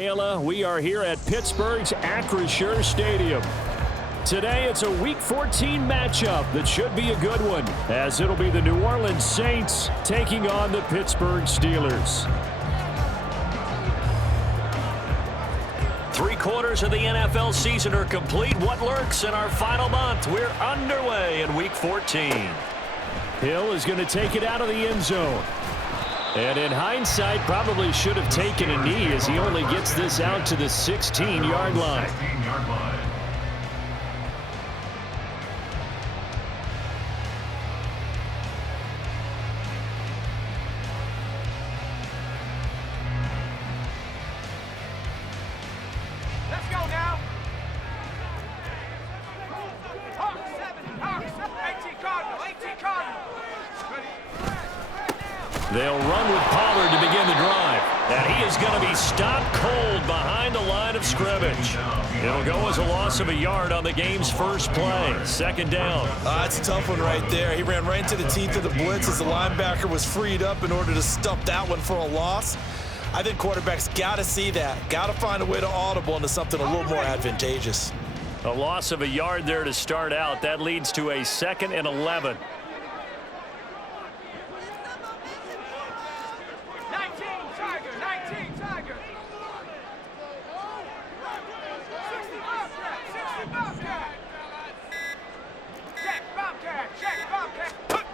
We are here at Pittsburgh's Acrisure Stadium. Today, it's a Week 14 matchup that should be a good one, as it'll be the New Orleans Saints taking on the Pittsburgh Steelers. 3/4 of the NFL season are complete. What lurks in our final month? We're underway in Week 14. Hill is going to take it out of the end zone. And in hindsight, probably should have taken a knee as he only gets this out to the 16-yard line. They'll run with Pollard to begin the drive. And he is going to be stopped cold behind the line of scrimmage. It'll go as a loss of a yard on the game's first play. Second down. It's a tough one right there. He ran right into the teeth of the blitz as the linebacker was freed up in order to stuff that one for a loss. I think quarterbacks got to see that. Got to find a way to audible into something a little more advantageous. A loss of a yard there to start out. That leads to a 2nd and 11.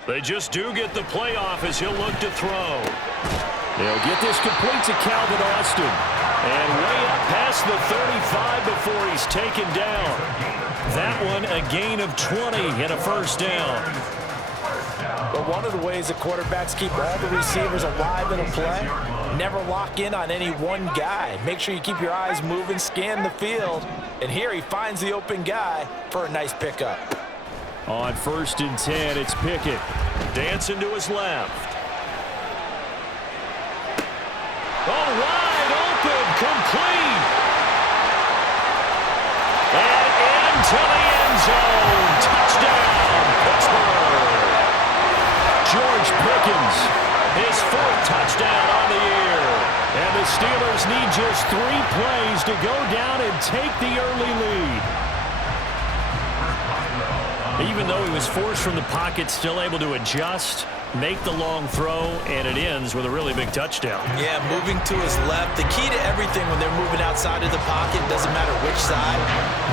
They just do get the playoff as he'll look to throw. They'll get this complete to Calvin Austin. And way up past the 35 before he's taken down. That one a gain of 20 and a first down. But one of the ways that quarterbacks keep all the receivers alive in a play, never lock in on any one guy. Make sure you keep your eyes moving, scan the field. And here he finds the open guy for a nice pickup. On 1st and 10, it's Pickett. Dancing to his left. Oh, wide open, complete. And into the end zone. Touchdown, Pittsburgh. George Pickens, his 4th touchdown on the year. And the Steelers need just 3 plays to go down and take the early lead. Even though he was forced from the pocket, still able to adjust, make the long throw, and it ends with a really big touchdown. Yeah, moving to his left. The key to everything when they're moving outside of the pocket, doesn't matter which side,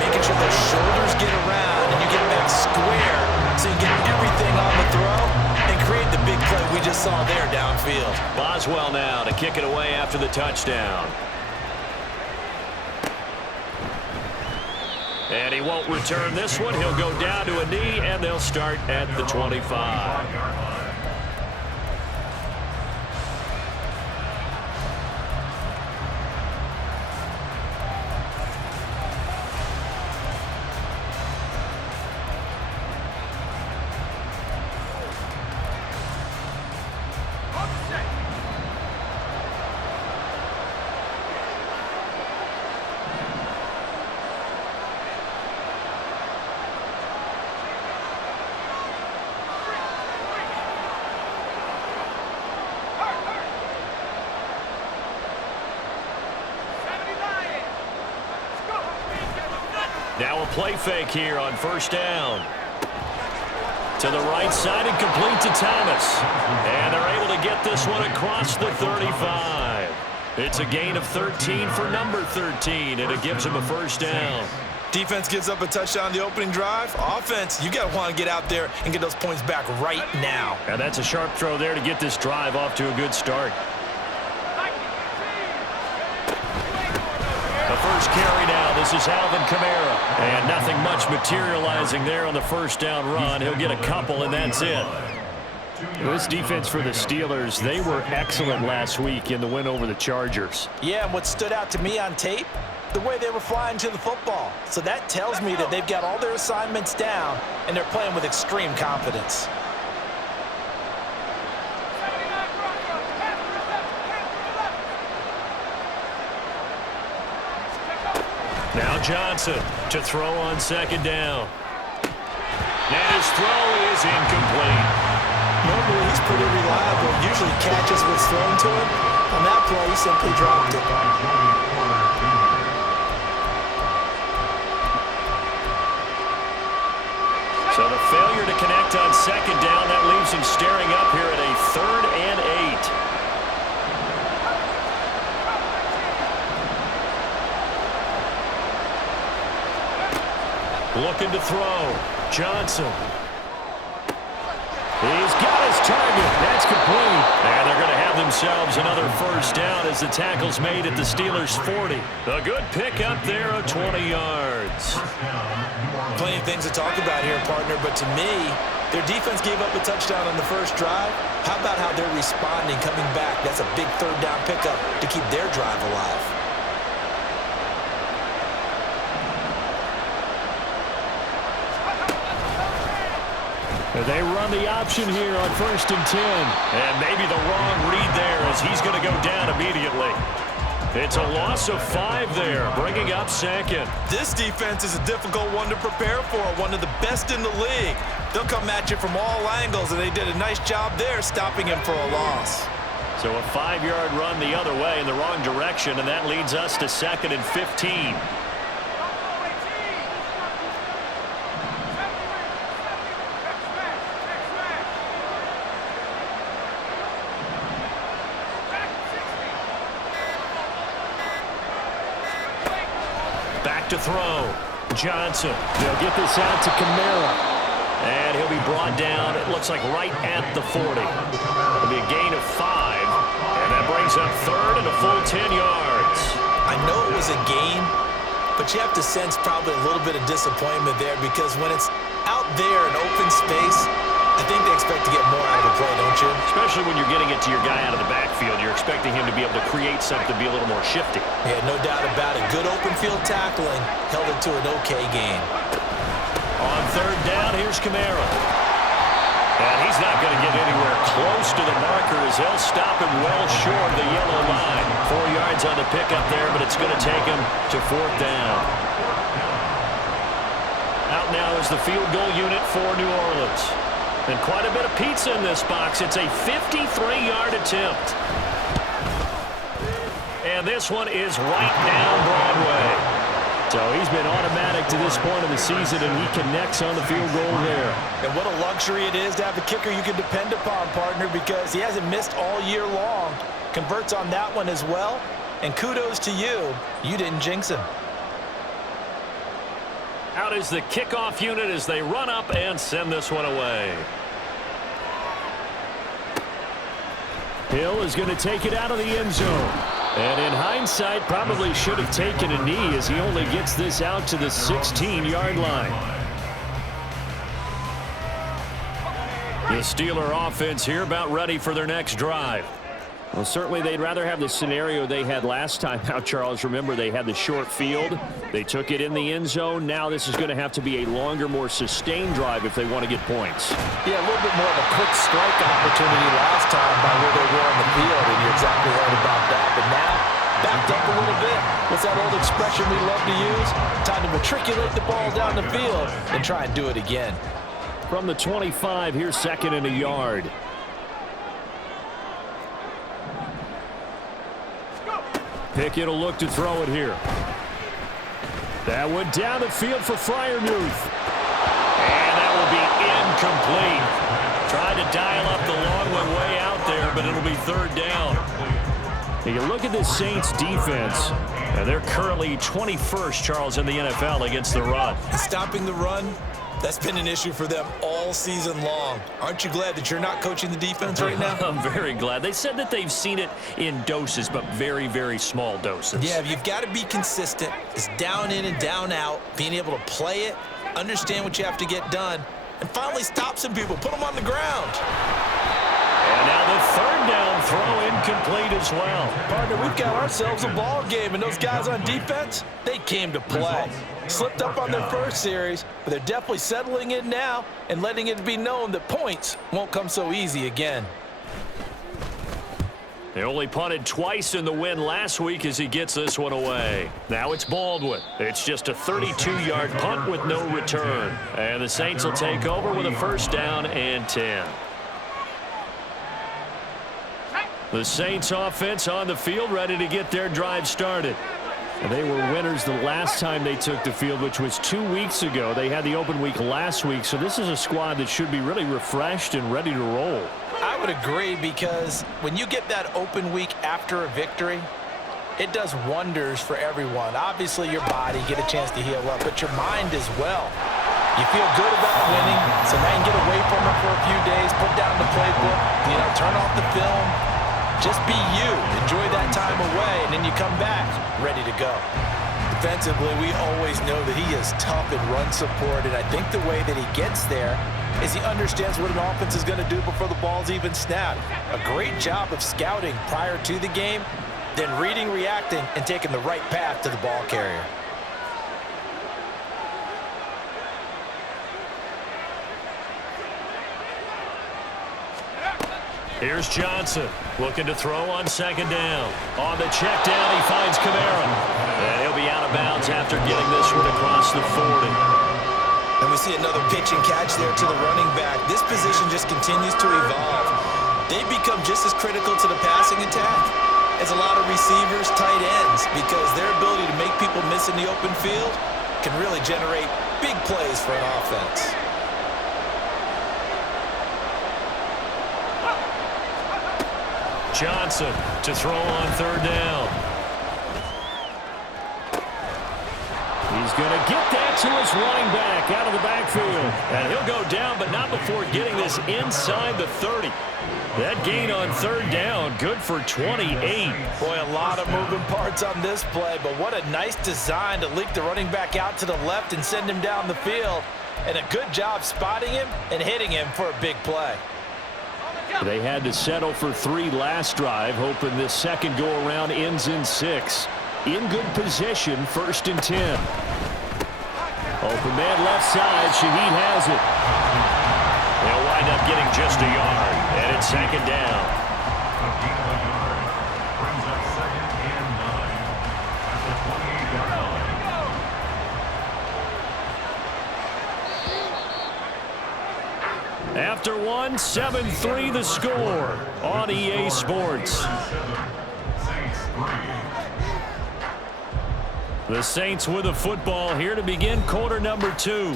making sure their shoulders get around and you get back square so you get everything on the throw and create the big play we just saw there downfield. Boswell now to kick it away after the touchdown. And he won't return this one. He'll go down to a knee, and they'll start at the 25. Now a play fake here on 1st down. To the right side and complete to Thomas. And they're able to get this one across the 35. It's a gain of 13 for number 13, and it gives him a 1st down. Defense gives up a touchdown on the opening drive. Offense, you got to want to get out there and get those points back right now. And that's a sharp throw there to get this drive off to a good start. The first carry now. This is Alvin Kamara. And nothing much materializing there on the 1st down run. He'll get a couple, and that's it. This defense for the Steelers, they were excellent last week in the win over the Chargers. Yeah, and what stood out to me on tape, the way they were flying to the football. So that tells me that they've got all their assignments down, and they're playing with extreme confidence. Now Johnson to throw on 2nd down. And his throw is incomplete. Normally he's pretty reliable. Usually catches what's thrown to him. On that play, he simply dropped it. second down. That leaves him staring up here at a 3rd and 8. Looking to throw. Johnson. He's got his target. That's complete. And they're going to have themselves another first down as the tackle's made at the Steelers' 40. A good pick up there of 20 yards. Plenty of things to talk about here, partner, but to me, their defense gave up a touchdown on the first drive. How about how they're responding, coming back? That's a big 3rd down pickup to keep their drive alive. They run the option here on 1st and 10. And maybe the wrong read there as he's going to go down immediately. It's a loss of 5 there, bringing up 2nd. This defense is a difficult one to prepare for, one of the best in the league. They'll come at you from all angles, and they did a nice job there stopping him for a loss. So a 5-yard run the other way in the wrong direction, and that leads us to 2nd and 15. To throw. Johnson. They'll get this out to Kamara. And he'll be brought down, it looks like right at the 40. It'll be a gain of 5. And that brings up 3rd and a full 10 yards. I know it was a gain, but you have to sense probably a little bit of disappointment there because when it's out there in open space, I think they expect to get more out of the play, don't you? Especially when you're getting it to your guy out of the backfield. You're expecting him to be able to create something, be a little more shifty. Yeah, no doubt about it. Good open field tackling held it to an okay game. On 3rd down, here's Kamara. And he's not going to get anywhere close to the marker as they'll stop him well short of the yellow line. 4 yards on the pickup there, but it's going to take him to 4th down. Out now is the field goal unit for New Orleans. And quite a bit of pizza in this box. It's a 53-yard attempt. And this one is right down Broadway. So he's been automatic to this point of the season, and he connects on the field goal there. And what a luxury it is to have a kicker you can depend upon, partner, because he hasn't missed all year long. Converts on that one as well. And kudos to you. You didn't jinx him. Out is the kickoff unit as they run up and send this one away. Hill is going to take it out of the end zone. And in hindsight, probably should have taken a knee as he only gets this out to the 16-yard line. The Steeler offense here about ready for their next drive. Well, certainly they'd rather have the scenario they had last time out, Charles. Remember, they had the short field. They took it in the end zone. Now this is going to have to be a longer, more sustained drive if they want to get points. Yeah, a little bit more of a quick strike opportunity last time by where they were on the field, and you're exactly right about that. But now, backed up a little bit. What's that old expression we love to use? Time to matriculate the ball down the field and try and do it again. From the 25, here's 2nd and a yard. Pickett will look to throw it here. That went down the field for Freiermuth. And that will be incomplete. Tried to dial up the long one way out there, but it'll be 3rd down. Now you look at this Saints defense, and they're currently 21st, Charles, in the NFL against the run. And stopping the run, that's been an issue for them all season long. Aren't you glad that you're not coaching the defense right now? I'm very glad. They said that they've seen it in doses, but very, very small doses. Yeah, you've got to be consistent. It's down in and down out, being able to play it, understand what you have to get done, and finally stop some people, put them on the ground. And now the 3rd down throw incomplete as well. Partner, we've got ourselves a ball game, and those guys on defense, they came to play. Slipped up on their first series, but they're definitely settling in now and letting it be known that points won't come so easy again. They only punted twice in the win last week as he gets this one away. Now it's Baldwin. It's just a 32-yard punt with no return. And the Saints will take over with a 1st down and 10. The Saints offense on the field ready to get their drive started. They were winners the last time they took the field, which was 2 weeks ago. They had the open week last week, so this is a squad that should be really refreshed and ready to roll. I would agree, because when you get that open week after a victory, it does wonders for everyone. Obviously, your body, get a chance to heal up, but your mind as well. You feel good about winning, so now you can get away from it for a few days, put down the playbook, turn off the film. Just be you. Enjoy that time away, and then you come back ready to go. Defensively, we always know that he is tough in run support, and I think the way that he gets there is he understands what an offense is going to do before the ball's even snapped. A great job of scouting prior to the game, then reading, reacting, and taking the right path to the ball carrier. Here's Johnson looking to throw on second down. On the check down, he finds Kamara. And he'll be out of bounds after getting this one across the 40. And we see another pitch and catch there to the running back. This position just continues to evolve. They become just as critical to the passing attack as a lot of receivers, tight ends, because their ability to make people miss in the open field can really generate big plays for an offense. Johnson to throw on third down. He's going to get that to his running back out of the backfield. And he'll go down, but not before getting this inside the 30. That gain on third down, good for 28. Boy, a lot of moving parts on this play, but what a nice design to leak the running back out to the left and send him down the field. And a good job spotting him and hitting him for a big play. They had to settle for 3 last drive, hoping this second go-around ends in 6. In good position, 1st and 10. Open man left side, Shaheed has it. They'll wind up getting just a yard, and it's second down. After one, 7-3 the score on EA Sports. The Saints with the football here to begin quarter number 2,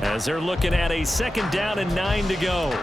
as they're looking at a second down and 9 to go.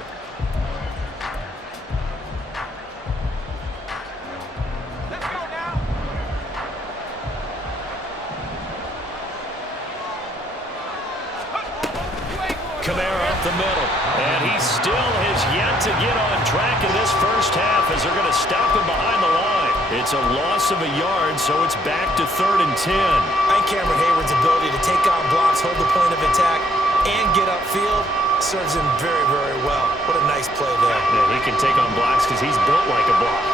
Kamara up the middle, and he still has yet to get on track in this first half as they're going to stop him behind the line. It's a loss of a yard, so it's back to 3rd and 10. And Cameron Hayward's ability to take on blocks, hold the point of attack, and get upfield serves him very, very well. What a nice play there. Yeah, he can take on blocks because he's built like a block.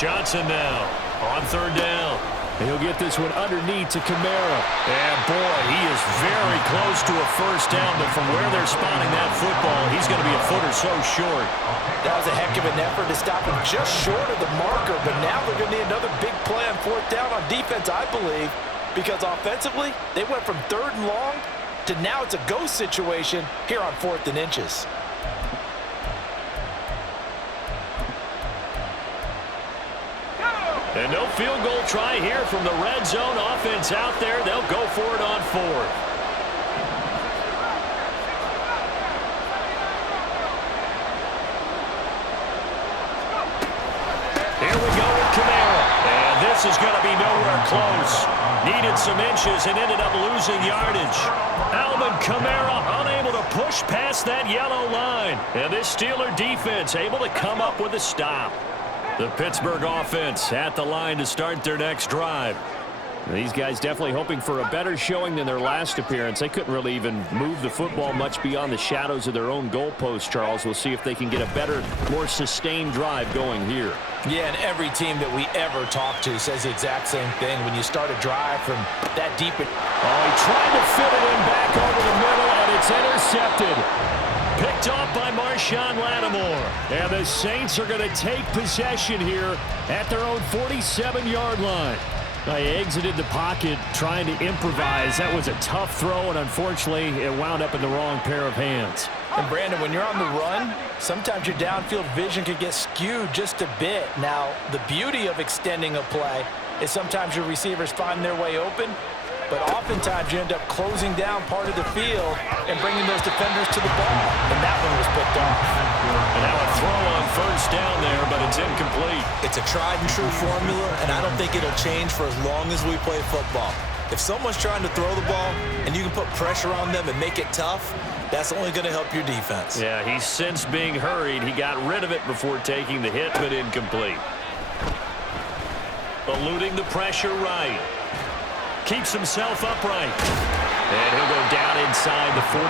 Johnson now on third down. He'll get this one underneath to Kamara. And boy, he is very close to a first down, but from where they're spotting that football, he's going to be a foot or so short. That was a heck of an effort to stop him just short of the marker, but now they're going to need another big play on 4th down on defense, I believe, because offensively, they went from 3rd and long to now it's a go situation here on 4th and inches. And no field goal try here from the red zone offense out there. They'll go for it on 4th. Here we go with Kamara. And this is going to be nowhere close. Needed some inches and ended up losing yardage. Alvin Kamara unable to push past that yellow line. And this Steeler defense able to come up with a stop. The Pittsburgh offense at the line to start their next drive. These guys definitely hoping for a better showing than their last appearance. They couldn't really even move the football much beyond the shadows of their own goalpost, Charles. We'll see if they can get a better, more sustained drive going here. Yeah, and every team that we ever talk to says the exact same thing. When you start a drive from that deep. Oh, he tried to fit it in back over the middle, and it's intercepted. Picked off by Marshawn Lattimore. And the Saints are going to take possession here at their own 47-yard line. They exited the pocket trying to improvise. That was a tough throw, and unfortunately, it wound up in the wrong pair of hands. And Brandon, when you're on the run, sometimes your downfield vision can get skewed just a bit. Now, the beauty of extending a play is sometimes your receivers find their way open, but oftentimes you end up closing down part of the field and bringing those defenders to the ball. And that one was picked off. And now a throw on first down there, but it's incomplete. It's a tried and true formula, and I don't think it'll change for as long as we play football. If someone's trying to throw the ball and you can put pressure on them and make it tough, that's only going to help your defense. Yeah, he's since being hurried. He got rid of it before taking the hit, but incomplete. Eluding the pressure right. Keeps himself upright. And he'll go down inside the 45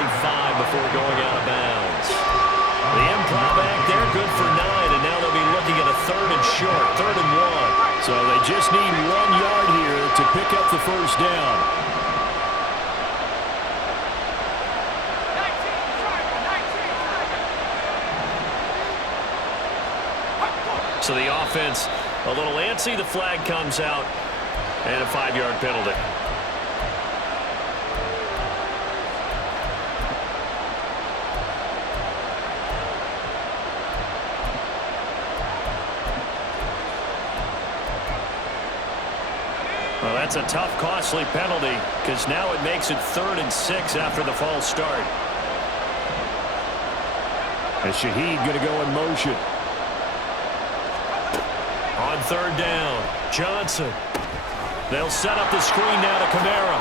before going out of bounds. The improv act there, good for 9, and now they'll be looking at a 3rd and short, 3rd and 1. So they just need 1 yard here to pick up the first down. So the offense a little antsy. The flag comes out, and a 5-yard penalty. Well, that's a tough, costly penalty because now it makes it 3rd and 6 after the false start. And Shaheed going to go in motion. On 3rd down, Johnson. They'll set up the screen now to Kamara.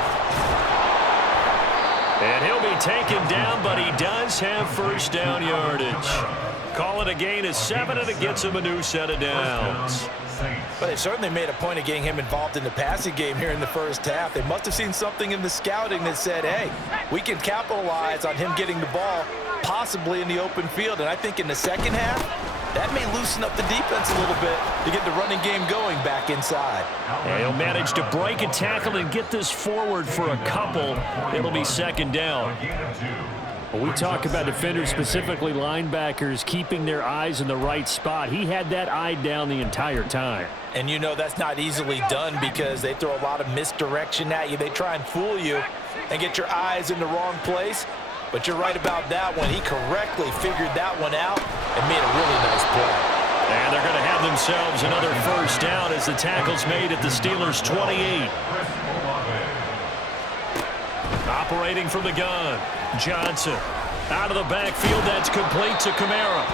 And he'll be taken down, but he does have first down yardage. Call it a gain of 7, and it gets him a new set of downs. But they certainly made a point of getting him involved in the passing game here in the first half. They must have seen something in the scouting that said, hey, we can capitalize on him getting the ball, possibly in the open field. And I think in the second half, that may loosen up the defense a little bit to get the running game going back inside. And he'll manage to break a tackle and get this forward for a couple. It'll be 2nd down. Well, we talk about defenders, specifically linebackers, keeping their eyes in the right spot. He had that eye down the entire time. And you know that's not easily done because they throw a lot of misdirection at you. They try and fool you and get your eyes in the wrong place. But you're right about that one. He correctly figured that one out and made a really nice play. And they're going to have themselves another first down as the tackle's made at the Steelers' 28. Operating from the gun, Johnson. Out of the backfield, that's complete to Kamara.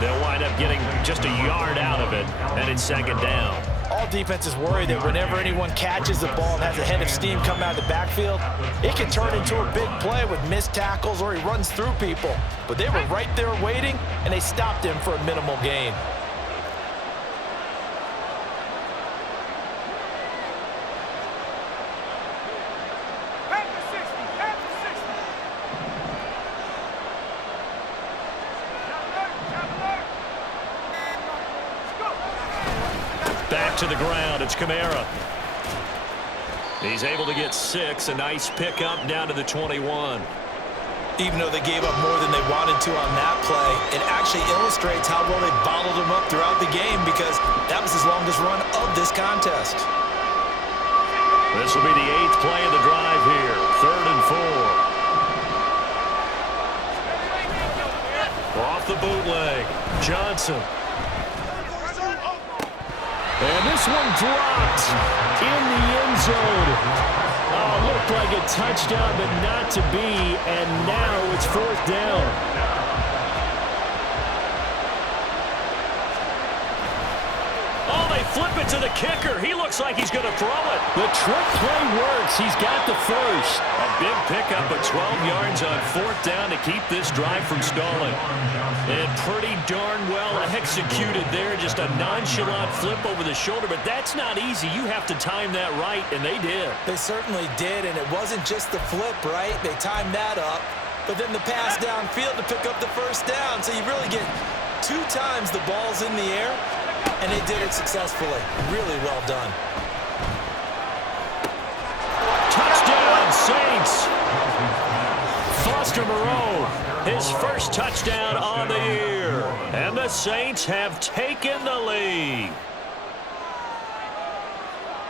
They'll wind up getting just a yard out of it, and it's 2nd down. All defenses worry that whenever anyone catches the ball and has a head of steam come out of the backfield, it can turn into a big play with missed tackles or he runs through people. But they were right there waiting, and they stopped him for a minimal gain. Back to the ground, it's Kamara. He's able to get 6, a nice pickup down to the 21. Even though they gave up more than they wanted to on that play, it actually illustrates how well they bottled him up throughout the game because that was his longest run of this contest. This will be the 8th play of the drive here, 3rd and 4. Off the bootleg, Johnson. And this one dropped in the end zone. Oh, looked like a touchdown, but not to be. And now it's 4th down. Oh, they flip it to the kicker. He looks like he's going to throw it. The trick play works. He's got the first. A big pickup of 12 yards on 4th down to keep this drive from stalling. And pretty darn well executed there. Just a nonchalant flip over the shoulder, but that's not easy. You have to time that right, and they did. They certainly did, and it wasn't just the flip, right? They timed that up, but then the pass downfield to pick up the first down. So you really get 2 times the ball's in the air, and they did it successfully. Really well done. Touchdown, Saints. Foster Moreau, his first touchdown on the year. And the Saints have taken the lead.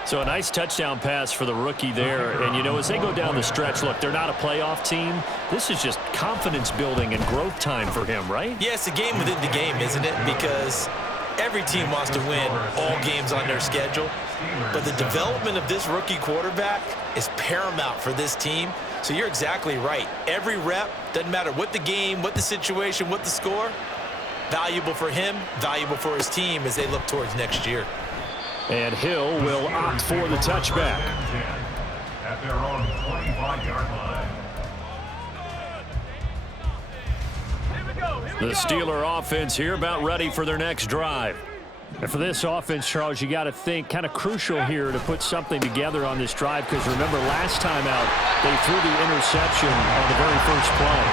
So a nice touchdown pass for the rookie there. And, you know, as they go down the stretch, look, they're not a playoff team. This is just confidence building and growth time for him, right? Yeah, it's a game within the game, isn't it? Because every team wants to win all games on their schedule. But the development of this rookie quarterback is paramount for this team. So you're exactly right. Every rep, doesn't matter what the game, what the situation, what the score, valuable for him, valuable for his team as they look towards next year. And Hill will opt for the touchback. At their own 25-yard line. The Steeler offense here about ready for their next drive. And for this offense, Charles, you got to think kind of crucial here to put something together on this drive, because remember last time out they threw the interception on the very first play.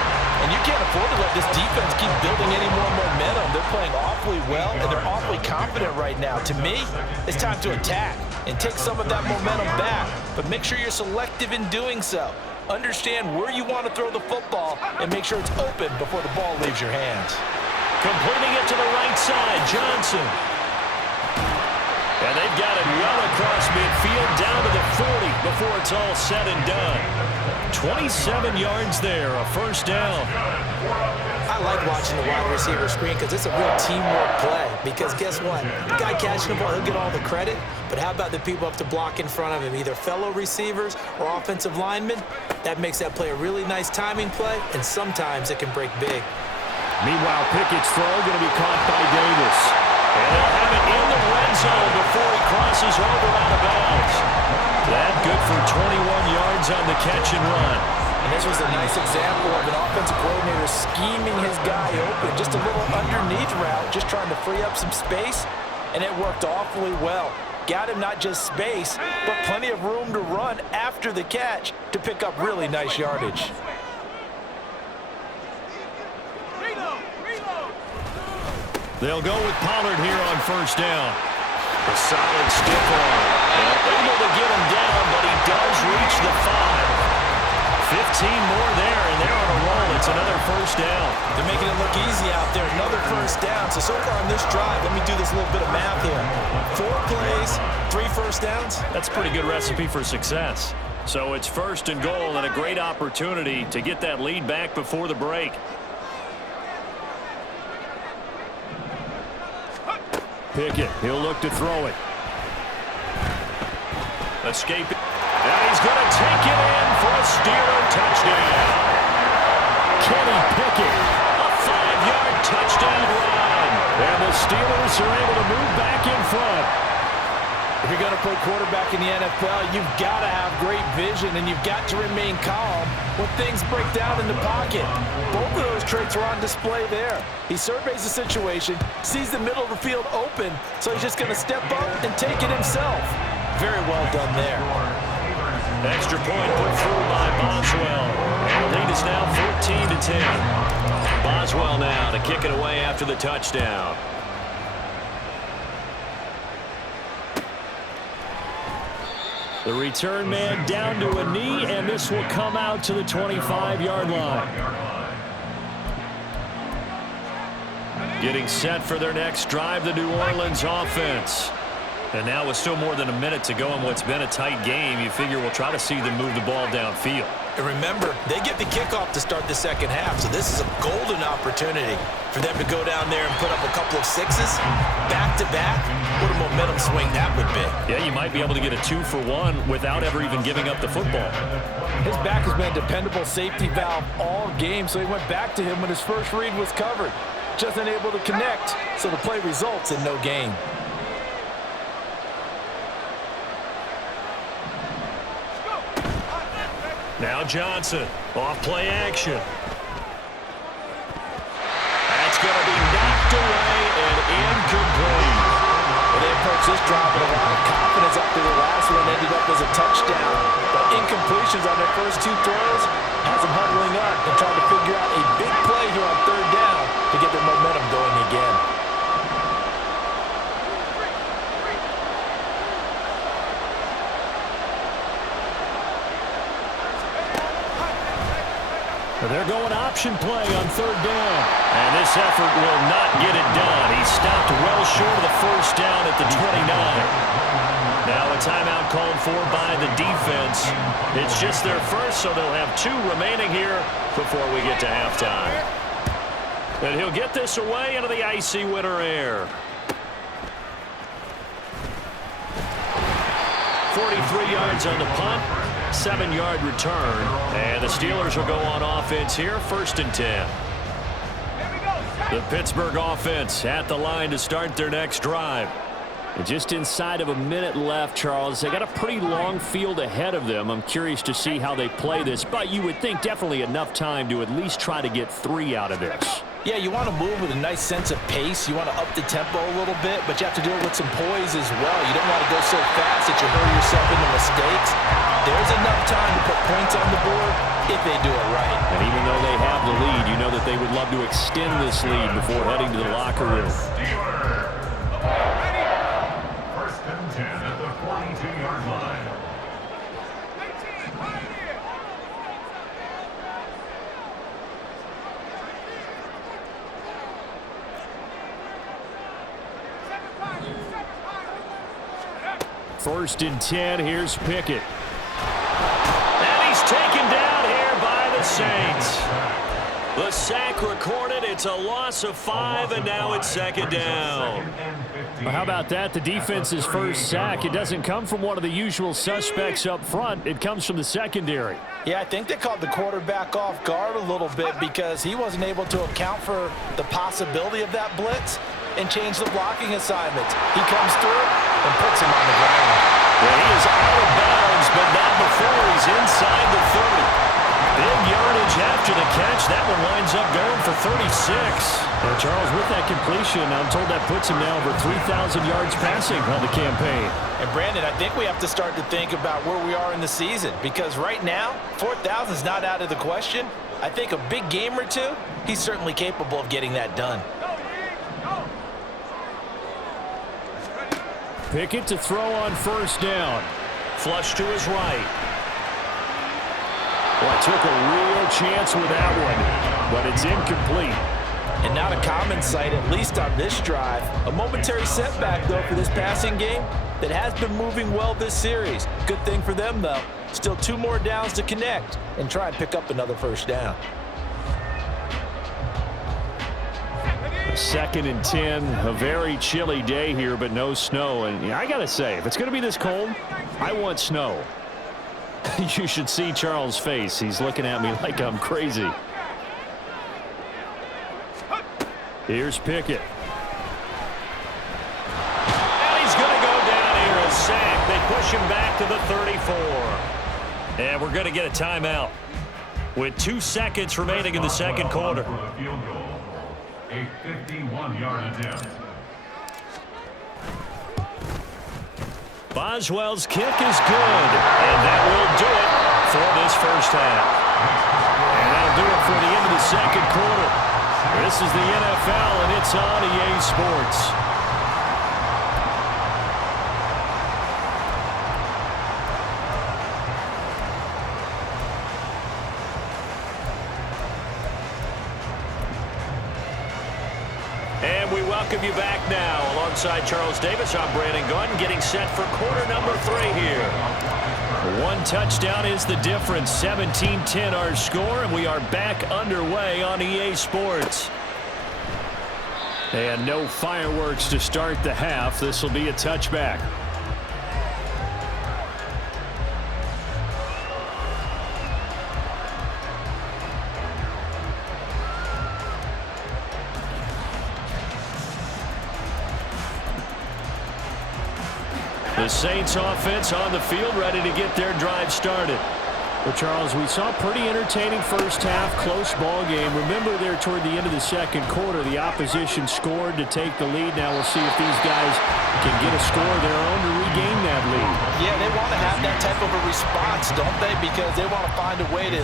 And you can't afford to let this defense keep building any more momentum. They're playing awfully well, and they're awfully confident right now. To me, it's time to attack and take some of that momentum back. But make sure you're selective in doing so. Understand where you want to throw the football and make sure it's open before the ball leaves your hands. Completing it to the right side, Johnson. And they've got it well across midfield down to the 40 before it's all said and done. 27 yards there, a first down. I like watching the wide receiver screen because it's a real teamwork play. Because guess what? The guy catching the ball, he'll get all the credit. But how about the people up to block in front of him, either fellow receivers or offensive linemen? That makes that play a really nice timing play, and sometimes it can break big. Meanwhile, Pickett's throw going to be caught by Davis. And they'll have it in the red zone before he crosses over out of bounds. That good for 21 yards on the catch and run. And this was a nice example of an offensive coordinator scheming his guy open. Just a little underneath route, just trying to free up some space, and it worked awfully well. Got him not just space, but plenty of room to run after the catch to pick up really nice yardage. They'll go with Pollard here on first down. A solid stiff arm. Able to get him down, but he does reach the 5. 15 more there, and they're on a roll. It's another first down. They're making it look easy out there. Another first down. So far on this drive, let me do this little bit of math here. 4 plays, 3 first downs. That's a pretty good recipe for success. So it's first and goal and a great opportunity to get that lead back before the break. Pickett, he'll look to throw it. Escape it. And he's going to take it in for a Steeler touchdown. Kenny Pickett, a 5-yard touchdown run. And the Steelers are able to move back in front. If you're going to play quarterback in the NFL, you've got to have great vision, and you've got to remain calm when things break down in the pocket. Both of those traits are on display there. He surveys the situation, sees the middle of the field open, so he's just going to step up and take it himself. Very well done there. Extra point put through by Boswell. And the lead is now 14-10. Boswell now to kick it away after the touchdown. The return man down to a knee, and this will come out to the 25-yard line. Getting set for their next drive, the New Orleans offense. And now with still more than a minute to go in what's been a tight game, you figure we'll try to see them move the ball downfield. And remember, they get the kickoff to start the second half, so this is a golden opportunity for them to go down there and put up a couple of sixes back-to-back. What a momentum swing that would be. Yeah, you might be able to get a 2-for-1 without ever even giving up the football. His back has been a dependable safety valve all game, so he went back to him when his first read was covered. Just unable to connect, so the play results in no gain. Now Johnson, off play action. That's going to be knocked away and incomplete. Well, they approached this drive with a lot of confidence after the last one ended up as a touchdown. But incompletions on their first 2 throws has them huddling up and trying to figure out a big play here on third down to get their momentum going again. They're going option play on third down. And this effort will not get it done. He stopped well short of the first down at the 29. Now a timeout called for by the defense. It's just their first, so they'll have 2 remaining here before we get to halftime. And he'll get this away into the icy winter air. 43 yards on the punt, 7-yard return. And the Steelers will go on offense here, 1st and 10. The Pittsburgh offense at the line to start their next drive. And just inside of a minute left, Charles. They got a pretty long field ahead of them. I'm curious to see how they play this, but you would think definitely enough time to at least try to get 3 out of this. Yeah, you want to move with a nice sense of pace. You want to up the tempo a little bit, but you have to do it with some poise as well. You don't want to go so fast that you hurry yourself into mistakes. There's enough time to put points on the board if they do it right. And even though they have the lead, you know that they would love to extend this lead before heading to the locker room. First and 10 at the 42-yard line. First and 10, here's Pickett. And he's taken down here by the Saints. The sack recorded. It's a loss of 5, and now it's 2nd down. Well, how about that? The defense's first sack. It doesn't come from one of the usual suspects up front. It comes from the secondary. Yeah, I think they caught the quarterback off guard a little bit because he wasn't able to account for the possibility of that blitz and change the blocking assignments. He comes through and puts him on the ground. Well, he is out of bounds, but not before he's inside the 30. Big yardage after the catch. That one winds up going for 36. Well, Charles, with that completion, I'm told that puts him now over 3,000 yards passing on the campaign. And, Brandon, I think we have to start to think about where we are in the season because right now, 4,000 is not out of the question. I think a big game or two, he's certainly capable of getting that done. Pickett to throw on first down. Flush to his right. Well, took a real chance with that one, but it's incomplete. And not a common sight, at least on this drive. A momentary setback, though, for this passing game that has been moving well this series. Good thing for them, though. Still 2 more downs to connect and try and pick up another first down. 2nd and 10, a very chilly day here, but no snow. And I got to say, if it's going to be this cold, I want snow. You should see Charles' face. He's looking at me like I'm crazy. Here's Pickett. And he's going to go down here, a sack. They push him back to the 34. And we're going to get a timeout with 2 seconds remaining in the second quarter. A 51-yard attempt. Boswell's kick is good, and that will do it for this first half. And that'll do it for the end of the second quarter. This is the NFL, and it's on EA Sports. And we welcome you back now. Alongside Charles Davis, I'm Brandon Gunn, getting set for quarter number 3 here. 1 touchdown is the difference. 17-10 our score, and we are back underway on EA Sports. And no fireworks to start the half. This will be a touchback. The Saints offense on the field, ready to get their drive started. Well, Charles, we saw a pretty entertaining first half, close ball game. Remember there toward the end of the second quarter, the opposition scored to take the lead. Now we'll see if these guys can get a score of their own to regain that lead. Yeah, they want to have that type of a response, don't they? Because they want to find a way to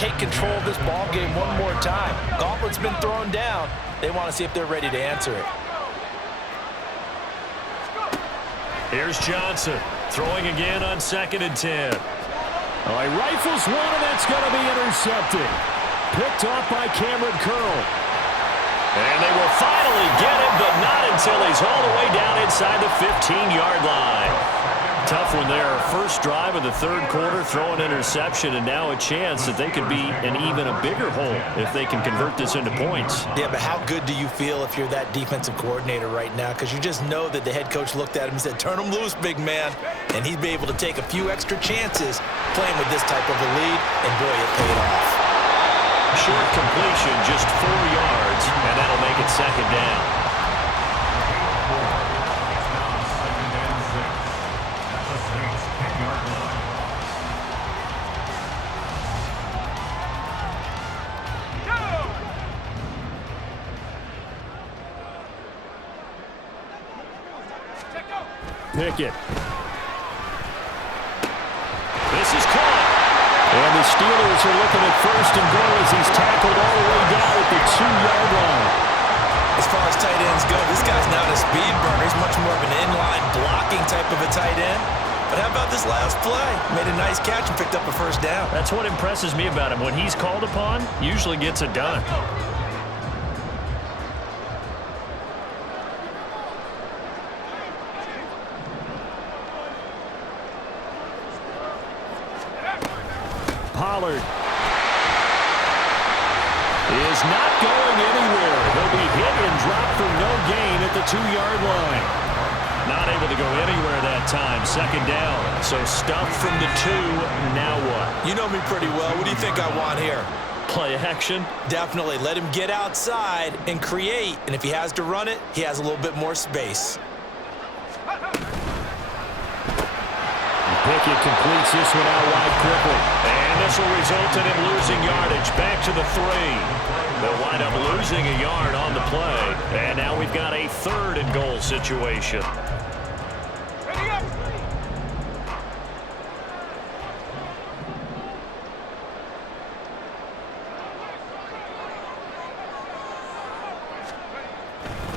take control of this ball game one more time. Gauntlet's been thrown down. They want to see if they're ready to answer it. Here's Johnson throwing again on 2nd and 10. Oh, he rifles one, and that's going to be intercepted. Picked off by Cameron Curl. And they will finally get him, but not until he's all the way down inside the 15-yard line. Tough one there. First drive of the third quarter, throw an interception, and now a chance that they could be in even a bigger hole if they can convert this into points. Yeah, but how good do you feel if you're that defensive coordinator right now? Because you just know that the head coach looked at him and said, turn him loose, big man. And he'd be able to take a few extra chances playing with this type of a lead, and boy, it paid off. Short completion, just 4 yards, and that'll make it second down. Pickett. This is caught. And the Steelers are looking at first and goal as he's tackled all the way down at the 2-yard line. As far as tight ends go, this guy's not a speed burner. He's much more of an inline blocking type of a tight end. But how about this last play? Made a nice catch and picked up a first down. That's what impresses me about him. When he's called upon, usually gets it done. Pollard is not going anywhere. He'll be hit and dropped for no gain at the 2-yard line. Not able to go anywhere that time. Second down. So stuffed from the 2. Now what? You know me pretty well. What do you think I want here? Play action? Definitely. Let him get outside and create. And if he has to run it, he has a little bit more space. Pickett completes this one out wide quickly. And this will result in him losing yardage. Back to the 3. They'll wind up losing a yard on the play. And now we've got a 3rd and goal situation.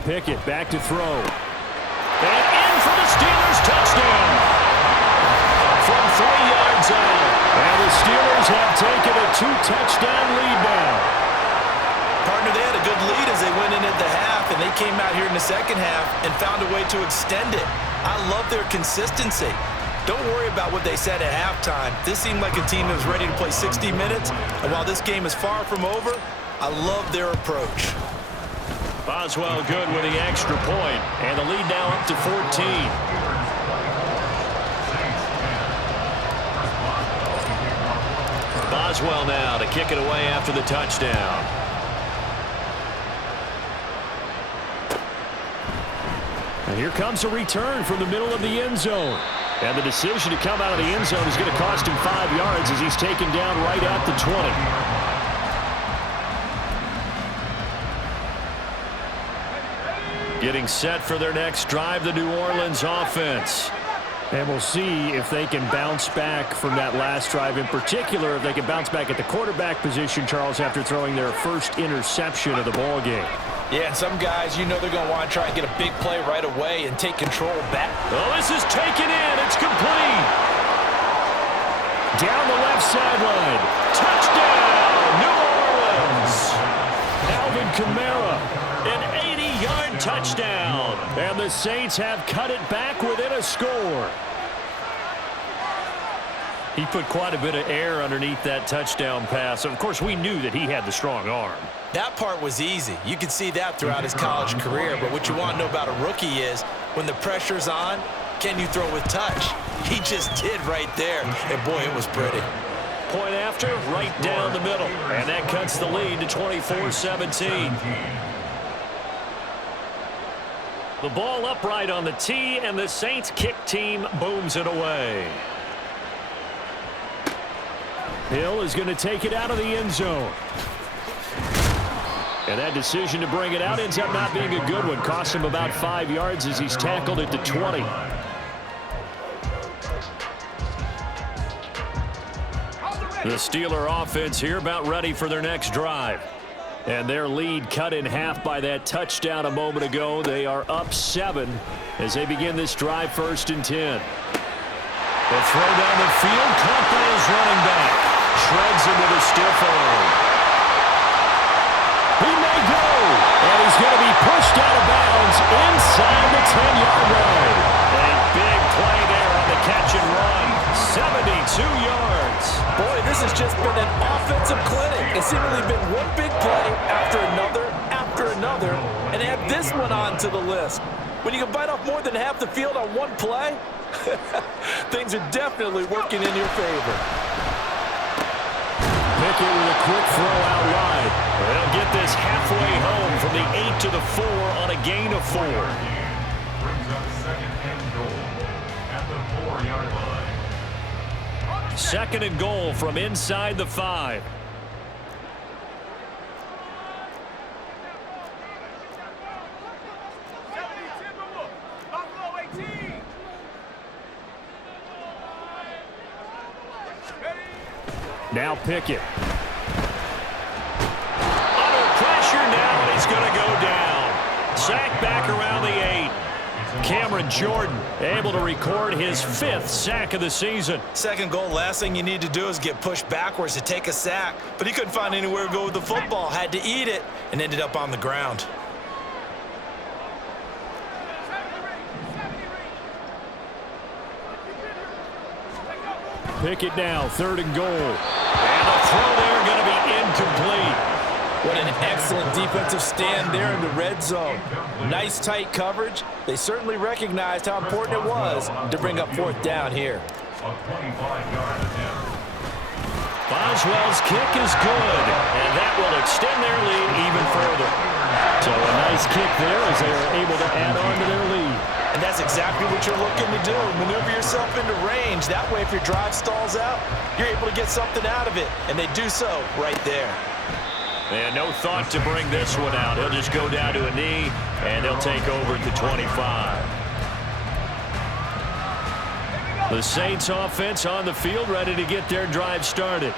Pickett back to throw. And in for the Steelers touchdown. From 3 yards out. And the Steelers have taken a 2-touchdown lead now. Partner, they had a good lead as they went in at the half, and they came out here in the second half and found a way to extend it. I love their consistency. Don't worry about what they said at halftime. This seemed like a team that was ready to play 60 minutes, and while this game is far from over, I love their approach. Boswell good with the extra point, and the lead now up to 14. Boswell now to kick it away after the touchdown. And here comes a return from the middle of the end zone. And the decision to come out of the end zone is going to cost him 5 yards as he's taken down right at the 20. Getting set for their next drive, the New Orleans offense. And we'll see if they can bounce back from that last drive. In particular, if they can bounce back at the quarterback position, Charles, after throwing their first interception of the ball game. Yeah, and some guys, you know they're going to want to try and get a big play right away and take control back. Oh, this is taken in. It's complete. Down the left sideline. Touchdown, New Orleans. Alvin Kamara. An 80-yard touchdown. And the Saints have cut it back within a score. He put quite a bit of air underneath that touchdown pass. Of course, we knew that he had the strong arm. That part was easy. You could see that throughout his college career. But what you want to know about a rookie is when the pressure's on, can you throw with touch? He just did right there. And, boy, it was pretty. Point after, right down the middle. And that cuts the lead to 24-17. The ball upright on the tee, and the Saints kick team booms it away. Hill is going to take it out of the end zone. And that decision to bring it out ends up not being a good one. Costs him about 5 yards as he's tackled at the 20. The Steeler offense here about ready for their next drive. And their lead cut in half by that touchdown a moment ago. They are up 7 as they begin this drive, 1st and 10. The throw down the field. Campbell is running back. Shreds him with a stiff arm. He may go. And he's going to be pushed out of bounds inside the 10-yard line. A big play there on the catch offensive clinic. It's seemingly been one big play after another, and add this one onto the list. When you can bite off more than half the field on one play, things are definitely working in your favor. Pickett with a quick throw out wide. They'll get this halfway home from the 8 to the 4 on a gain of 4. Brings up second and goal at the 4-yard line. Second and goal from inside the 5. Now Pickett. Under pressure now, and he's going to go down. Sack back around the 8. Cameron Jordan able to record his 5th sack of the season. Second goal, last thing you need to do is get pushed backwards to take a sack. But he couldn't find anywhere to go with the football. Had to eat it and ended up on the ground. Pickett now, 3rd and goal. And the throw there going to be incomplete. What an excellent defensive stand there in the red zone. Nice tight coverage. They certainly recognized how important it was to bring up 4th down here. A 25-yard attempt. Boswell's kick is good, and that will extend their lead even further. So a nice kick there as they are able to add on to their lead. And that's exactly what you're looking to do. Maneuver yourself into range. That way, if your drive stalls out, you're able to get something out of it. And they do so right there. And no thought to bring this one out. He'll just go down to a knee, and they'll take over at the 25. The Saints offense on the field, ready to get their drive started.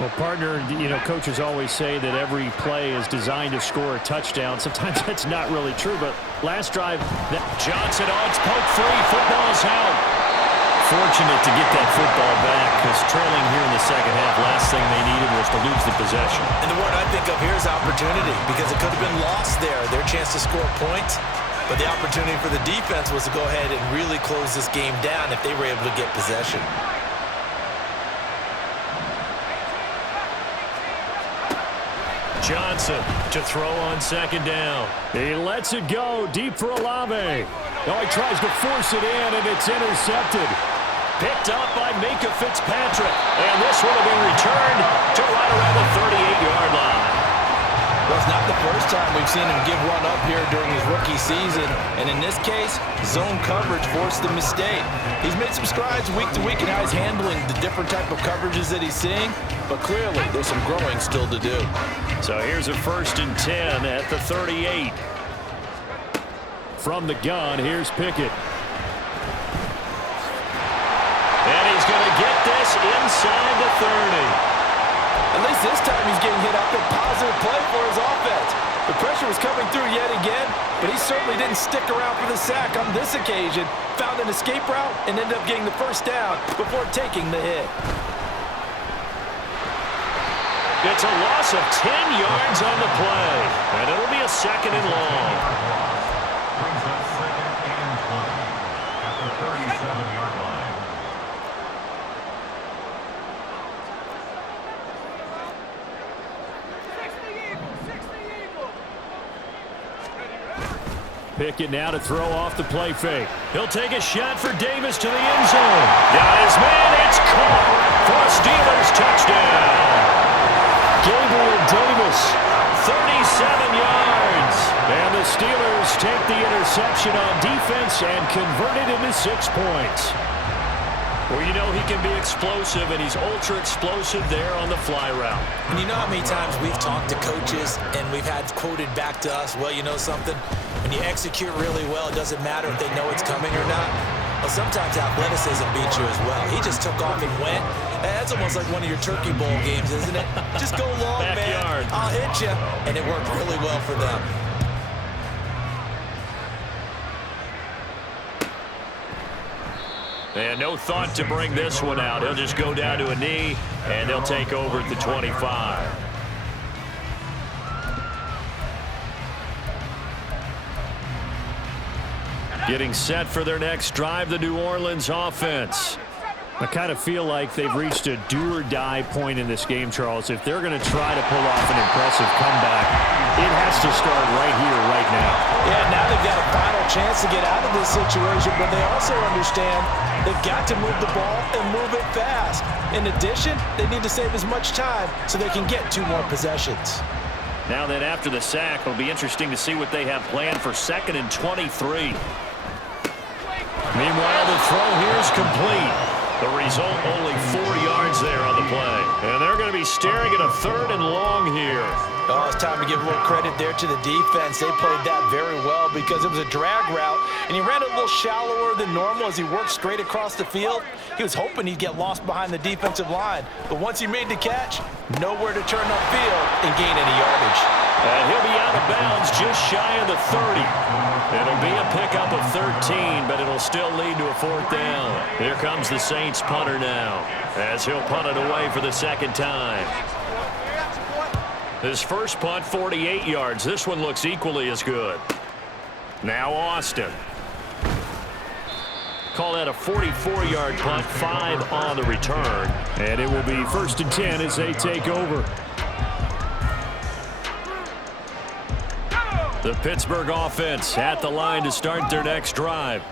Well, partner, coaches always say that every play is designed to score a touchdown. Sometimes that's not really true, but last drive, Johnson, it's poke free. Football's out. Fortunate to get that football back because trailing here in the second half, last thing they needed was to lose the possession. And the word I think of here is opportunity because it could have been lost there. Their chance to score points. But the opportunity for the defense was to go ahead and really close this game down if they were able to get possession. Johnson to throw on second down. he lets it go deep for Olave. Oh, he tries to force it in, and it's intercepted. Picked up by Minka Fitzpatrick. And this one will be returned to right around the 38-yard line. Well, it's not the first time we've seen him give one up here during his rookie season. And in this case, zone coverage forced the mistake. He's made some strides week to week in how he's handling the different type of coverages that he's seeing. But clearly, there's some growing still to do. So here's a 1st and 10 at the 38. From the gun, here's Pickett. And he's going to get this inside the 30. At least this time he's getting hit up a positive play for his offense. The pressure was coming through yet again, but he certainly didn't stick around for the sack on this occasion. Found an escape route and ended up getting the 1st down before taking the hit. It's a loss of 10 yards on the play, and it'll be a 2nd and long. Brings up second and 20 at the 37-yard line. Pickett now to throw off the play fake. He'll take a shot for Davis to the end zone. Got his man. It's caught for a Steelers touchdown. Gabriel Davis, 37 yards. and the Steelers take the interception on defense and convert it into 6 points. Well, you know he can be explosive, and he's ultra-explosive there on the fly route. And you know how many times we've talked to coaches and we've had quoted back to us, well, you know something? When you execute really well, it doesn't matter if they know it's coming or not. Well, sometimes athleticism beats you as well. He just took off and went. That's almost like one of your Turkey Bowl games, isn't it? Just go long, Backyard. man. I'll hit you. And it worked really well for them. And no thought to bring this one out. He'll just go down to a knee, and they'll take over at the 25. Getting set for their next drive, the New Orleans offense. I kind of feel like they've reached a do-or-die point in this game, Charles. If they're going to try to pull off an impressive comeback, it has to start right here, right now. Yeah, now they've got a final chance to get out of this situation, but they also understand they've got to move the ball and move it fast. In addition, they need to save as much time so they can get 2 more possessions. Now then, after the sack, it'll be interesting to see what they have planned for 2nd and 23. Meanwhile, the throw here is complete. The result, only 4 yards there on the play. And they're going to be staring at a 3rd and long here. Oh, it's time to give a little credit there to the defense. They played that very well because it was a drag route, and he ran it a little shallower than normal as he worked straight across the field. He was hoping he'd get lost behind the defensive line, but once he made the catch, nowhere to turn upfield and gain any yardage. And he'll be out of bounds just shy of the 30. It'll be a pickup of 13, but it'll still lead to a 4th down. Here comes the Saints punter now, as he'll punt it away for the 2nd time. His first punt, 48 yards. This one looks equally as good. Now Austin. Call that a 44-yard punt, 5 on the return. And it will be 1st and 10 as they take over. The Pittsburgh offense at the line to start their next drive.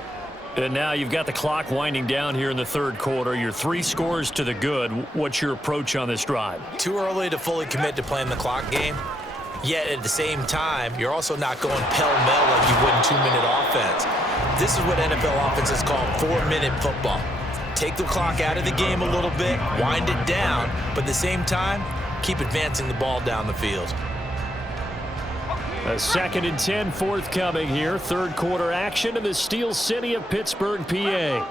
And now you've got the clock winding down here in the 3rd quarter. You're 3 scores to the good. What's your approach on this drive? Too early to fully commit to playing the clock game. Yet at the same time, you're also not going pell-mell like you would in 2-minute offense. This is what NFL offenses call 4-minute football. Take the clock out of the game a little bit, wind it down, but at the same time, keep advancing the ball down the field. A 2nd and 10 forthcoming here. 3rd quarter action in the Steel City of Pittsburgh, PA.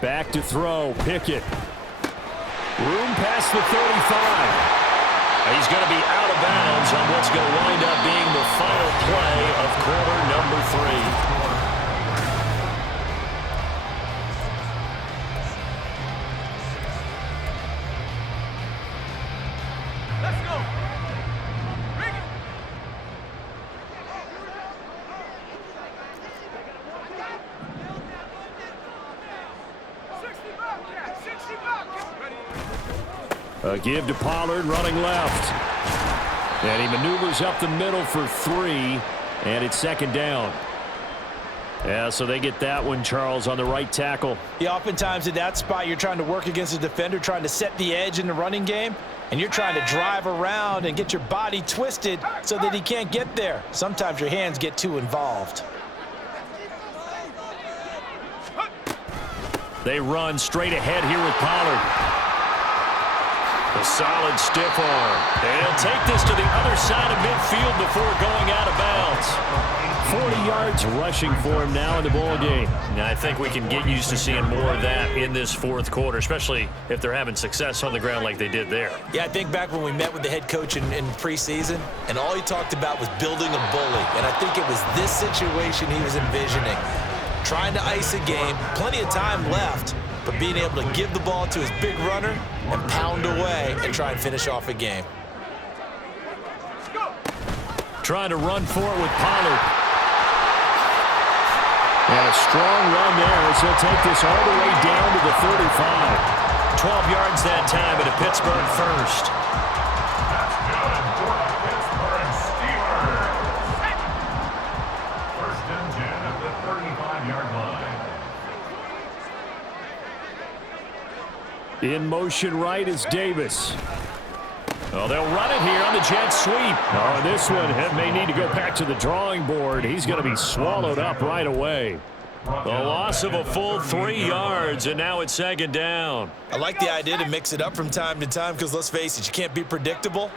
Back to throw. Pickett. Room past the 35. He's going to be out of bounds on what's going to wind up being the final play of quarter number 3. A give to Pollard, running left. And he maneuvers up the middle for 3, and it's 2nd down. Yeah, so they get that one, Charles, on the right tackle. Yeah, oftentimes in that spot, you're trying to work against a defender, trying to set the edge in the running game, and you're trying to drive around and get your body twisted so that he can't get there. Sometimes your hands get too involved. They run straight ahead here with Pollard. A solid stiff arm. And he'll take this to the other side of midfield before going out of bounds. 40 yards rushing for him now in the ball game. Now, I think we can get used to seeing more of that in this 4th quarter, especially if they're having success on the ground like they did there. Yeah, I think back when we met with the head coach in preseason, and all he talked about was building a bully. And I think it was this situation he was envisioning. Trying to ice a game, plenty of time left, but being able to give the ball to his big runner and pound away and try and finish off a game. Trying to run for it with Pollard. And a strong run there as he'll take this all the way down to the 35. 12 yards that time at a Pittsburgh first. That's good for the Pittsburgh Steelers. 1st and 10 at the 35-yard line. In motion right is Davis. Oh, they'll run it here on the jet sweep. Oh, this one may need to go back to the drawing board. He's going to be swallowed up right away. The loss of a full 3 yards, and now it's 2nd down. I like the idea to mix it up from time to time because, let's face it, you can't be predictable.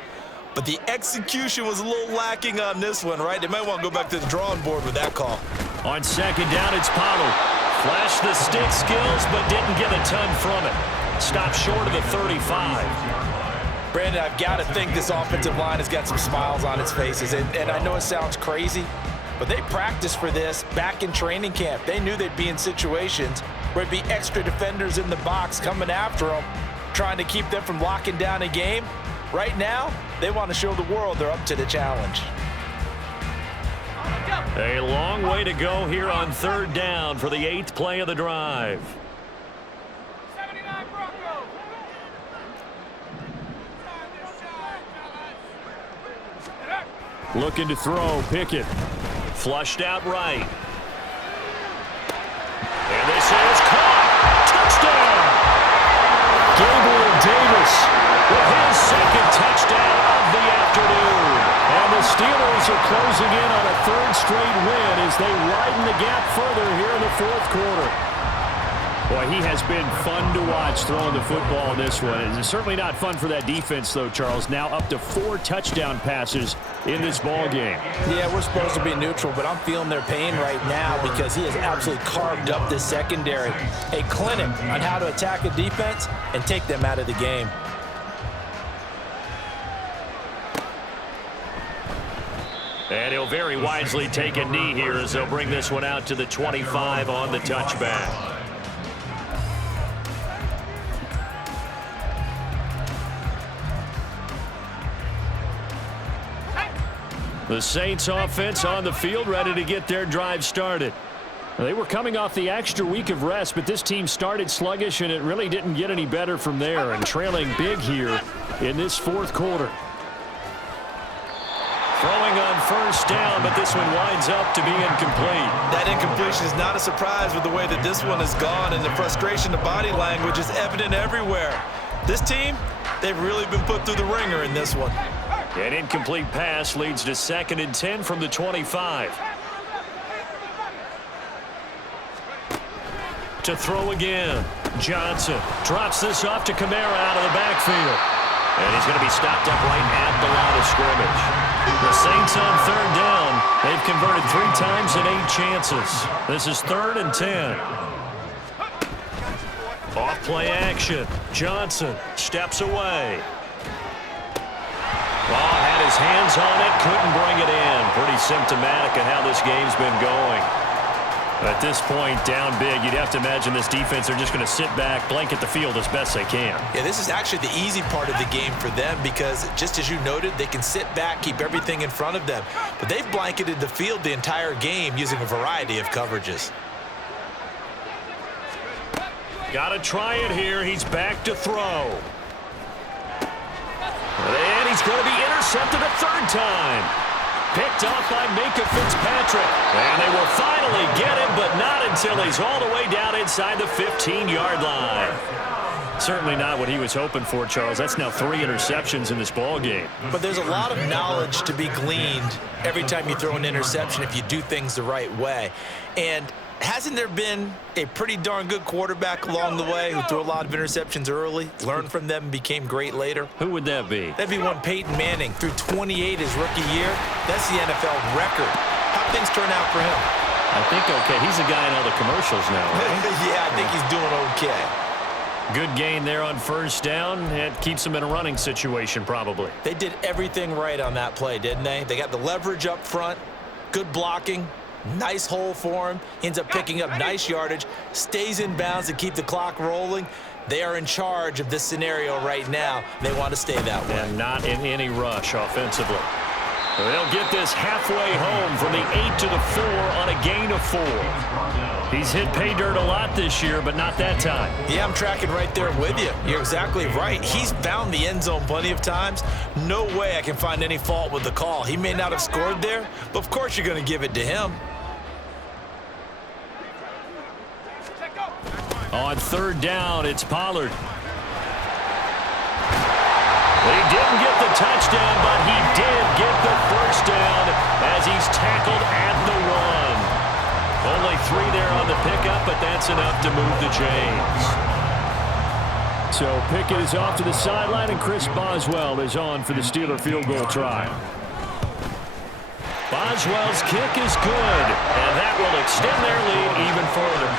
But the execution was a little lacking on this one, right? They might want to go back to the drawing board with that call. On 2nd down, it's Pollard. Flashed the stick skills, but didn't get a ton from it. Stopped short of the 35. Brandon, I've got to think this offensive line has got some smiles on its faces. And I know it sounds crazy, but they practiced for this back in training camp. They knew they'd be in situations where it'd be extra defenders in the box coming after them, trying to keep them from locking down a game. Right now, they want to show the world they're up to the challenge. A long way to go here on third down for the 8th play of the drive. Looking to throw, Pickett. Flushed out right. And this is caught. Touchdown! Gabriel Davis with his second touchdown of the afternoon. And the Steelers are closing in on a third straight win as they widen the gap further here in the fourth quarter. Boy, he has been fun to watch throwing the football in this one. It's certainly not fun for that defense, though, Charles. Now up to 4 touchdown passes in this ball game. Yeah, we're supposed to be neutral, but I'm feeling their pain right now because he has absolutely carved up this secondary. A clinic on how to attack a defense and take them out of the game. And he'll very wisely take a knee here as they'll bring this one out to the 25 on the touchback. The Saints offense on the field, ready to get their drive started. They were coming off the extra week of rest, but this team started sluggish, and it really didn't get any better from there, and trailing big here in this fourth quarter. Throwing on first down, but this one winds up to be incomplete. That incompletion is not a surprise with the way that this one has gone, and the frustration, the body language is evident everywhere. This team, they've really been put through the ringer in this one. An incomplete pass leads to 2nd and 10 from the 25. To throw again. Johnson drops this off to Kamara out of the backfield. And he's going to be stopped up right at the line of scrimmage. The Saints on third down. They've converted 3 times in 8 chances. This is 3rd and 10. Off play action. Johnson steps away. Ball had his hands on it, couldn't bring it in. Pretty symptomatic of how this game's been going. At this point, down big, you'd have to imagine this defense are just going to sit back, blanket the field as best they can. Yeah, this is actually the easy part of the game for them because, just as you noted, they can sit back, keep everything in front of them. But they've blanketed the field the entire game using a variety of coverages. Got to try it here. He's back to throw. And he's going to be intercepted a 3rd time. Picked off by Minka Fitzpatrick. And they will finally get him, but not until he's all the way down inside the 15-yard line. Certainly not what he was hoping for, Charles. That's now 3 interceptions in this ball game. But there's a lot of knowledge to be gleaned every time you throw an interception if you do things the right way. And hasn't there been a pretty darn good quarterback along the way who threw a lot of interceptions early, learned from them, and became great later? Who would that be? That'd be one Peyton Manning, threw 28 his rookie year. That's the NFL record. How'd things turn out for him? I think okay. He's a guy in all the commercials now, right? Yeah, I think he's doing okay. Good gain there on first down. It keeps him in a running situation probably. They did everything right on that play, didn't they? They got the leverage up front, good blocking, nice hole for him. He ends up picking up nice yardage, stays in bounds to keep the clock rolling. They are in charge of this scenario right now. They want to stay that way. And not in any rush offensively. They'll get this halfway home from the 8 to the 4 on a gain of 4. He's hit pay dirt a lot this year, but not that time. Yeah, I'm tracking right there with you. You're exactly right. He's found the end zone plenty of times. No way I can find any fault with the call. He may not have scored there, but of course you're going to give it to him. On third down, it's Pollard. He didn't get the touchdown, but he did get the first down as he's tackled at the 1. Only 3 there on the pickup, but that's enough to move the chains. So Pickett is off to the sideline, and Chris Boswell is on for the Steeler field goal try. Boswell's kick is good, and that will extend their lead even further.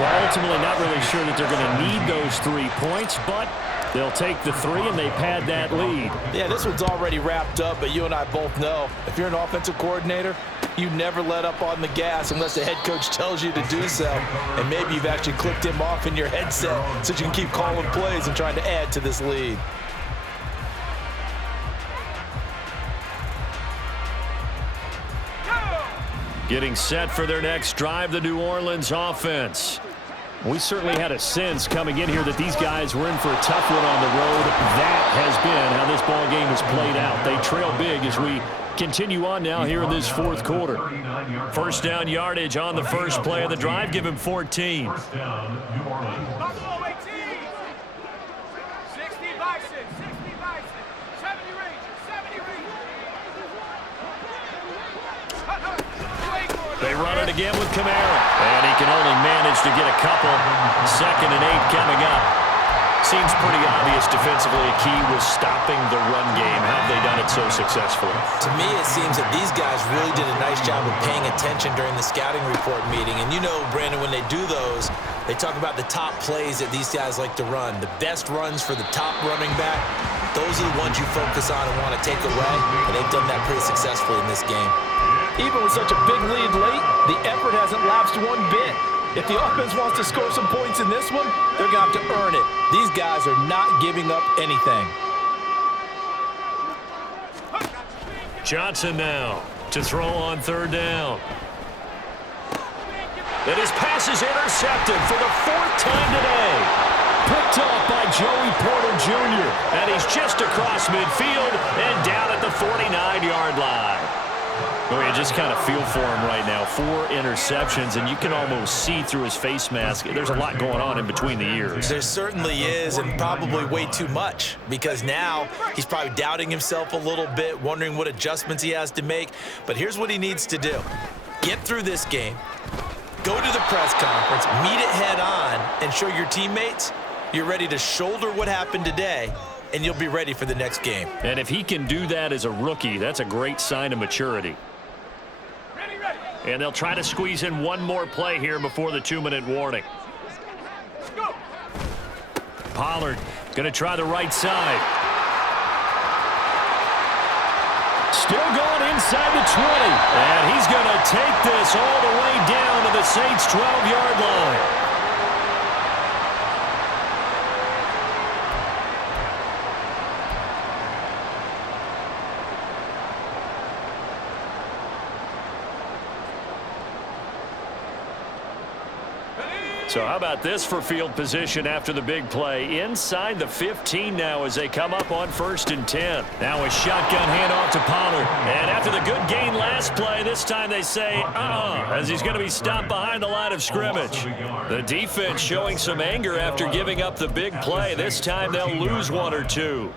Well, ultimately not really sure that they're going to need those 3 points, but they'll take the 3 and they pad that lead. Yeah, this one's already wrapped up, but you and I both know if you're an offensive coordinator, you never let up on the gas unless the head coach tells you to do so. And maybe you've actually clicked him off in your headset so you can keep calling plays and trying to add to this lead. Getting set for their next drive, the New Orleans offense. We certainly had a sense coming in here that these guys were in for a tough one on the road. That has been how this ball game has played out. They trail big as we continue on now here in this fourth quarter. First down yardage on the first play of the drive. Give him 14. First down, New Orleans. They run it again with Kamara. And he can only manage to get a couple. 2nd and 8 coming up. Seems pretty obvious defensively a key was stopping the run game. How have they done it so successfully? To me, it seems that these guys really did a nice job of paying attention during the scouting report meeting. And you know, Brandon, when they do those, they talk about the top plays that these guys like to run. The best runs for the top running back, those are the ones you focus on and want to take away. And they've done that pretty successfully in this game. Even with such a big lead late, the effort hasn't lapsed one bit. If the offense wants to score some points in this one, they're going to have to earn it. These guys are not giving up anything. Johnson now to throw on 3rd down. And his pass is intercepted for the 4th time today. Picked off by Joey Porter Jr. And he's just across midfield and down at the 49-yard line. Well, you just kind of feel for him right now. 4 interceptions, and you can almost see through his face mask. There's a lot going on in between the ears. There certainly is, and probably way too much, because now he's probably doubting himself a little bit, wondering what adjustments he has to make. But here's what he needs to do. Get through this game, go to the press conference, meet it head on, and show your teammates you're ready to shoulder what happened today, and you'll be ready for the next game. And if he can do that as a rookie, that's a great sign of maturity. And they'll try to squeeze in one more play here before the 2-minute warning. Pollard going to try the right side. Still going inside the 20. And he's going to take this all the way down to the Saints' 12-yard line. So how about this for field position after the big play? Inside the 15 now as they come up on 1st and 10. Now a shotgun handoff to Pollard. And after the good gain last play, this time they say, as he's going to be stopped behind the line of scrimmage. The defense showing some anger after giving up the big play. This time they'll lose 1 or 2.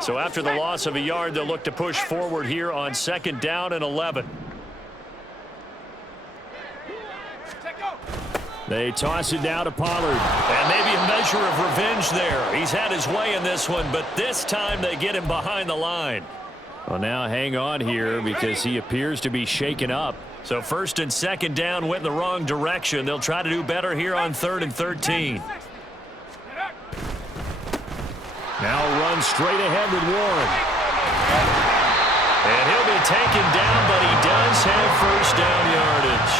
So after the loss of a yard, they'll look to push forward here on 2nd down and 11. They toss it down to Pollard. And maybe a measure of revenge there. He's had his way in this one, but this time they get him behind the line. Well, now hang on here because he appears to be shaken up. So 1st and 2nd down went in the wrong direction. They'll try to do better here on 3rd and 13. Now run straight ahead with Warren. And he'll be taken down, but he does have 1st down yardage.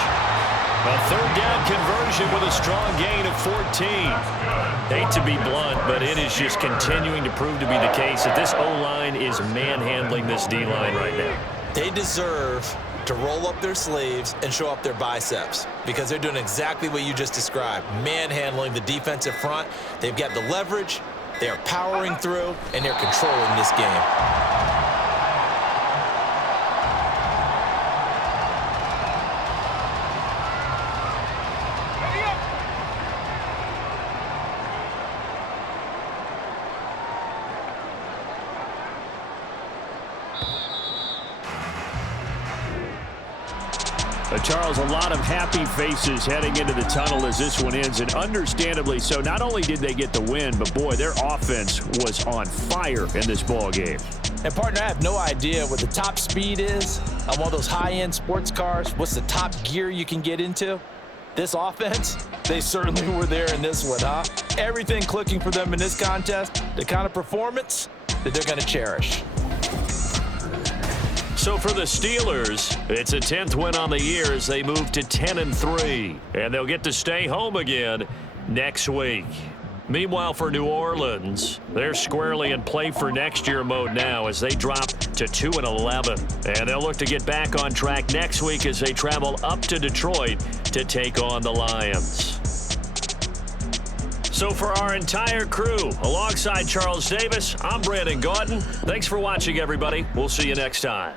A 3rd down conversion with a strong gain of 14. Hate to be blunt, but it is just continuing to prove to be the case that this O-line is manhandling this D-line right now. They deserve to roll up their sleeves and show up their biceps because they're doing exactly what you just described, manhandling the defensive front. They've got the leverage. They are powering through, and they're controlling this game. Charles, a lot of happy faces heading into the tunnel as this one ends, and understandably so. Not only did they get the win, but boy, their offense was on fire in this ball game. And partner, I have no idea what the top speed is on one of those high-end sports cars. What's the top gear you can get into? This offense, they certainly were there in this one, huh? Everything clicking for them in this contest, the kind of performance that they're going to cherish. So for the Steelers, it's a 10th win on the year as they move to 10-3. And they'll get to stay home again next week. Meanwhile, for New Orleans, they're squarely in play for next year mode now as they drop to 2-11. And they'll look to get back on track next week as they travel up to Detroit to take on the Lions. So for our entire crew, alongside Charles Davis, I'm Brandon Gaudin. Thanks for watching, everybody. We'll see you next time.